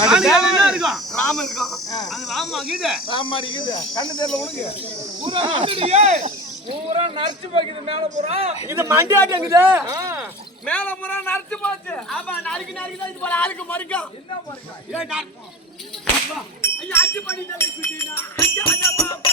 என்ன இருக்கும்? ராம இருக்கும். அந்த ராமா கீது. ராமாடி கீது. கண்ணு தெரியல உனக்கு. பூரா வந்துடுயே. பூரா நரிச்சு போகுது மேல பூரா. இது மண்டியாட்டங்குது. மேல பூரா நரிச்சு போச்சு. ஆமா நரிக்கு தான் இது போல ஆளுக்கு மறிக்கும். என்ன மறிக்கும்? ஏய் நான் ஐயா அடி பண்ணி தான் குட்டினா. ஐயா அண்ணா பாப்பா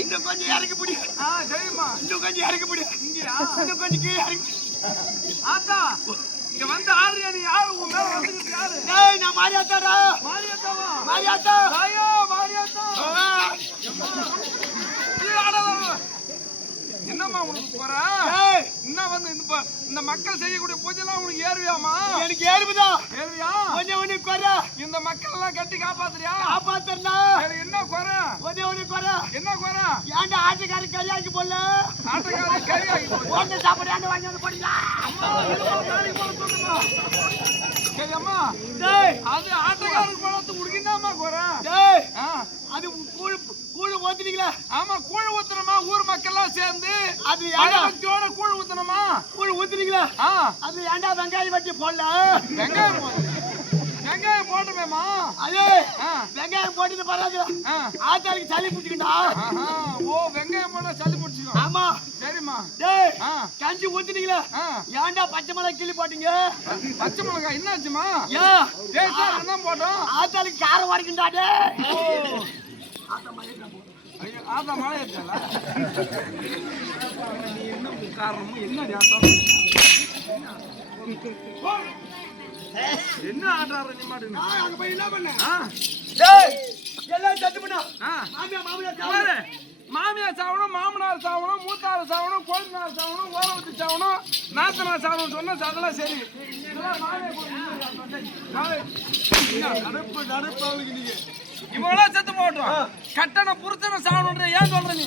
இன்னும் கொஞ்சம் இறக்கி பிடி. சரிம்மா. இன்னும் கொஞ்சம் இறக்கி பிடி. இங்கயா? இன்னும் கொஞ்சம் கீழே இறக்கி. ஆத்தா இங்க வந்து ஆடுறியா நீ? யாரு உன் மேல வந்துக்கிட்டு யாரு? டேய் நான் மாரியாத்தாடா. மாரியாத்தாவா? மாரியாத்தா. ஐயோ மாரியாத்தா. என்னம்மா உனக்கு போற? என்ன வந்து இந்த மக்கள் செய்யக்கூடிய பூஜைலாம் உனக்கு ஏறுவியாமா? எனக்கு ஏறுதா? ஏறுவியா? ஒண்ணே குறை. இந்த மக்கள் எல்லாம் கட்டி காப்பாத்துறியா? காப்பாத்துறா. என்ன குறை? ஒண்ணே குறை. என்ன குறை? ஏன்டா ஆட்டுக்காரி கறியாக்கி போடல? ஆட்டுக்காரி கறியாக்கி போடல. ஒண்ணு சாப்பிடாண்டு வாங்கி வந்து போடுங்க. அம்மா நாளைக்கு போட சொல்லுமா? சரி அம்மா. டேய் அது ஆட்டுக்காரருக்கு போறதுக்கு உனக்கு என்னம்மா குறை? டேய் அது கூழ் ஊத்துனீங்களா? ஆமா கூழ் ஊத்துறமா ஊர் மக்கள் எல்லாம் சேர்ந்து அது யாரோட கூழ் ஊத்துனமா? கூழ் ஊத்துனீங்களா? அது ஏன்டா வெங்காயம் வட்டி போடல? வெங்காயம் போட்டுமேமா. அது வெங்காயம் போட்டது பரவாயில்ல. ஆத்தாளுக்கு சளி பிடிச்சிக்கிட்டா. ஓ வெங்காயம் போட்டா சளி பிடிச்சிக்கும். ஆமா சரிம்மா. டேய் கஞ்சி ஊத்துனீங்களா? ஏன்டா பச்சை மிளகாய் கிள்ளி போட்டீங்க? பச்சை மிளகாய் என்னாச்சுமா? ஏன் சார் என்ன போட்டோம்? ஆத்தாளுக்கு காரம் வரைக்கும்டா. டேய் ஆத்தா மழை ஏற்றல. நீ என்ன காரணமும் என்ன என்ன ஆடுறாரு நீ மாடு? அங்க போய் என்ன பண்ண? டேய் எல்லாம் தட்டு பண்ணா. மாமியார் சாவணும், மாமனார் சாவணும், மூத்தார் சாவணும், கோழினார் சாவணும், ஓரவத்தி சாவணும், நாத்தனார் சாவணும் சொன்னா அதெல்லாம் சரி. நடுப்பு அவளுக்கு நீங்க இவெல்லாம் செத்து போட்டோம். கட்டண புருத்தனை சாவணுன்ற ஏன் சொல்ற நீ?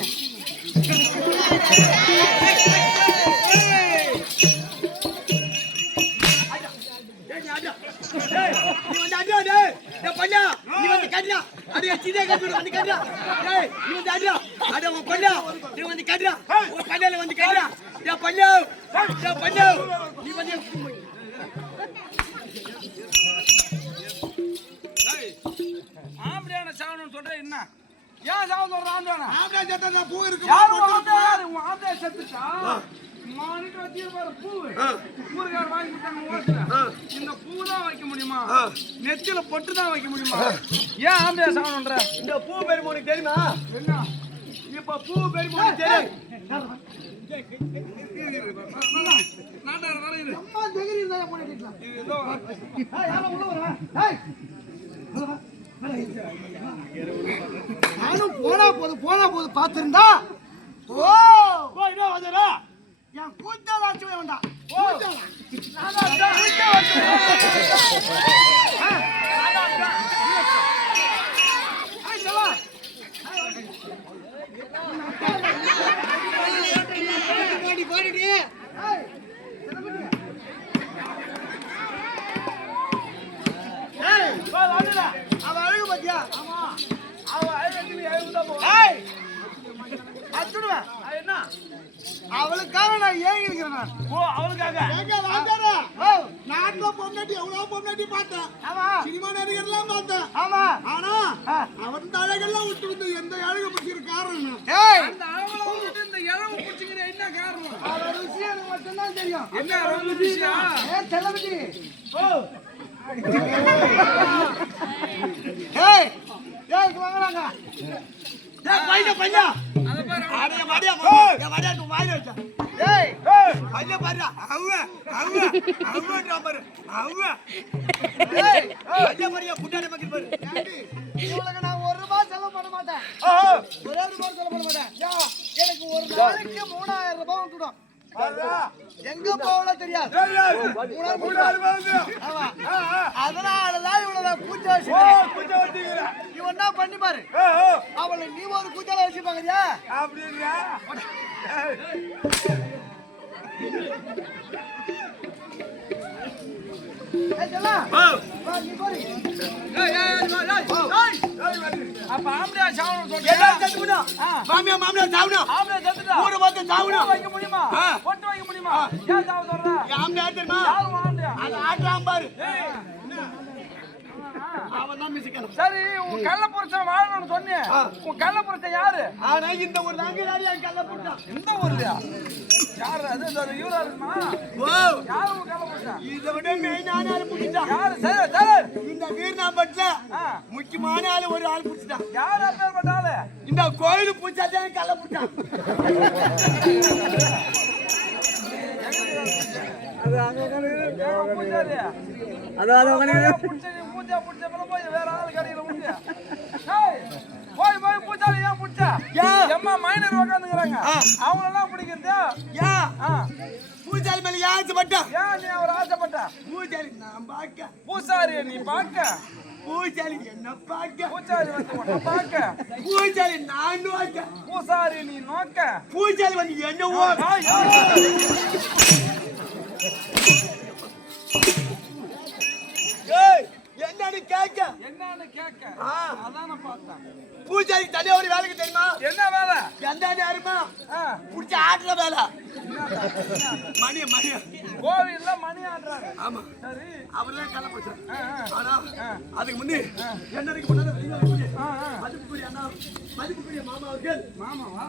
ஆம்படியான சாவணும்னு சொல்ற என்ன? ஏன் சாவ சொல்ற? ஆம்படியான செத்தா பூ இருக்கு. ஆம்படியா செத்துட்டா மானிட்டு வச்சு பாரு பூ. ஊருக்கார வாங்கி கொடுத்தாங்க. இந்த பூ தான் வைக்க முடியுமா? நெத்தியில பொட்டு தான் வைக்க முடியுமா? ஏன் ஆம்படியா சாவணும்ன்ற? இந்த பூ பெருமை உனக்கு தெரியுமா? என்ன இப்ப பூ பெருமை உனக்கு தெரியும். நாட்டார வர இது அம்மா தெகிரி தான் போனிட்டீங்களா? இது ஏதோ யாரோ உள்ள வர. ஏய் நானும் போனா போது பாத்திருந்தா ஓ என்ன வந்தா என் கூட்டால ஆச்சு வேண்டாம். அவ அழகு பத்தியா? ஆமா அவ அழகு அழுகுதான் போவா. அச்சுடுவேன். என்ன அவளுக்காக நான் ஏங்கி இருக்கிறேன். ஓ அவளுக்காக நாட்டுல பொம்னாட்டி எவ்வளவு பொம்னாட்டி பார்த்தேன். சினிமா நடிகர்லாம் பார்த்தேன். ஆனா அவன் அழகெல்லாம் விட்டு வந்து எந்த அழகு பிடிக்கிற காரணம் அந்த அழகுல விட்டு இந்த இழவு பிடிச்சிக்கிற என்ன காரணம்? அவ ருசி எனக்கு மட்டும்தான் தெரியும். என்ன ருசியா? செல்லபதி ஓ ஏய் ஏய் வாங்கறாங்க ஏய் பையா பையா அத பாரு ஆடிய மாடியா மாடியா தூ வாயில வச்சா ஏய் பையா பாரு அவுங்க பாரு அவுங்க ஏய் பையா பாரு புட்டாடி பக்கி பாரு இவளுக்கு நான் 1 ரூபாய் செலவு பண்ண மாட்டேன் ஒரே ரூபாய் செலவு பண்ண மாட்டேன் யா எனக்கு ஒரு நாளைக்கு 3000 ரூபாய் வந்துடும் எங்க போவல தெரியாது 3000 ரூபாய் ஆமா அதனாலதான் இவள கூச்ச வச்சிருக்கேன் இவன் என்ன பண்ணி பாரு அவளை நீ ஒரு கூச்சல வச்சிருப்பாங்கயா அப்படியா அப்ப ஆம்பளை சாவணும் சொல்றீங்க மாமியா மாமியா சாவணும் ஆம்பளை செத்துட்டா ஊர பார்த்து சாவணும் வைக்க முடியுமா பொட்டு வைக்க முடியுமா ஏன் சாவ சொல்ற ஆம்பளை தெரியுமா யாரு ஆம்பளை அது ஆட்றாம் பாரு அவன் தான் மிஸ்கணும் சரி உன் கள்ள புருஷன் வாழணும்னு சொன்னே உன் கள்ள புருஷன் யாரு ஆனா இந்த ஒரு நாங்களாரி என் கள்ள புருஷன் இந்த ஊர்லயா யாரு அது இவரா இருக்குமா ஓ யாரு உன் கள்ள புருஷன் இத விட மெயினான ஆளு புடிச்சா யாரு சரி சரி இந்த வீரனாம்பட்ல முக்கியமான ஆளு ஒரு ஆள் புடிச்சான் யாரு அப்பேற்பட்டாளு இந்த கோயில் பூச்சாதான் கள்ள புடிச்சான் அது அங்க பூஜாரி பூஜா புடிச்ச போய் வேற ஆள் கடையில முடி போய் போய் பூஜாரி ஏன் புடிச்சா எம்மா மைனர் உட்காந்துக்கிறாங்க அவங்க எல்லாம் பிடிக்கிறதா பூஜாரி மேல ஆசைப்பட்டா ஏன் நீ அவர் ஆசைப்பட்ட பூஜாரி நான் பார்க்க பூசாரி நீ பார்க்க பூஜாரி என்ன பார்க்க பூசாரி வந்து உன்னை பார்க்க பூஜாரி நான் நோக்க பூசாரி நீ நோக்க பூஜாரி வந்து என்ன ஓ என்னன்னு கேட்க என்னன்னு கேட்க அதான் நான் பார்த்தேன் பூஜாரி தனியா ஒரு வேலைக்கு தெரியுமா என்ன வேலை எந்த யாருமா புடிச்ச ஆடுற வேலை மணி மணி கோவில்ல மணி ஆடுறாரு ஆமா சரி அவர்தான் கள்ள போச்சார் ஆனா அதுக்கு முன்னே என்னருக்கு முன்னாடி மதிப்புக்குரிய அண்ணா மதிப்புக்குரிய மாமா அவர்கள் மாமாவா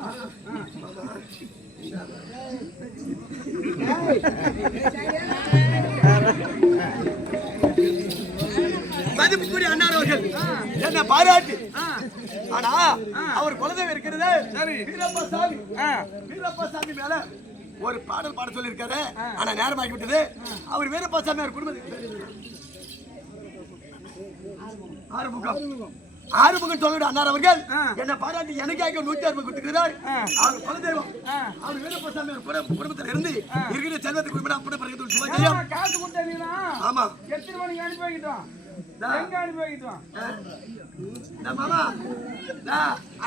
மதிப்புக்குரிய அண்ணார் என்ன பாராட்டு ஆனா அவர் குலதெய்வம் இருக்கிறது சரி வீரப்பசாமி மேல ஒரு பாடல் பாட சொல்லி இருக்காரு ஆனா நேரமாகி விட்டது அவர் வீரப்பசாமி அவர் குடும்பத்துக்கு ஆறுமுகம் சொல்லுற அண்ணார் அவர்கள் என்ன பாராட்டி எனக்காக 160 கொடுத்துக்கிறார் அவர் குலதெய்வம் அவர் வீரப்பசாமி குடும்பத்தில் இருந்து இருக்கிற செல்வத்தை குடும்பம் அப்படி பிறகு சுவாஜயம் காசு கொடுத்தீங்களா ஆமா எத்தனை மணிக்கு அனுப்பி வைக்கிட்டோம் எங்க அனுப்பி வைக்கிட்டோம் மாமா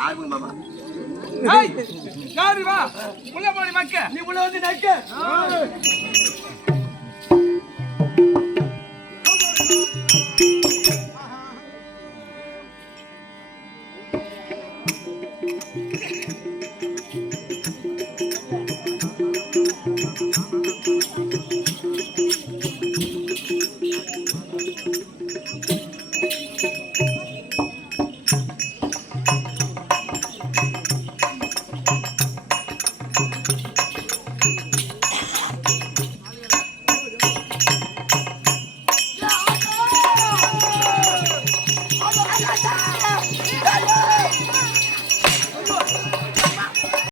ஆறுமுகம் மாமா யாரு வா உள்ள போய் மக்க நீ உள்ள வந்து நக்க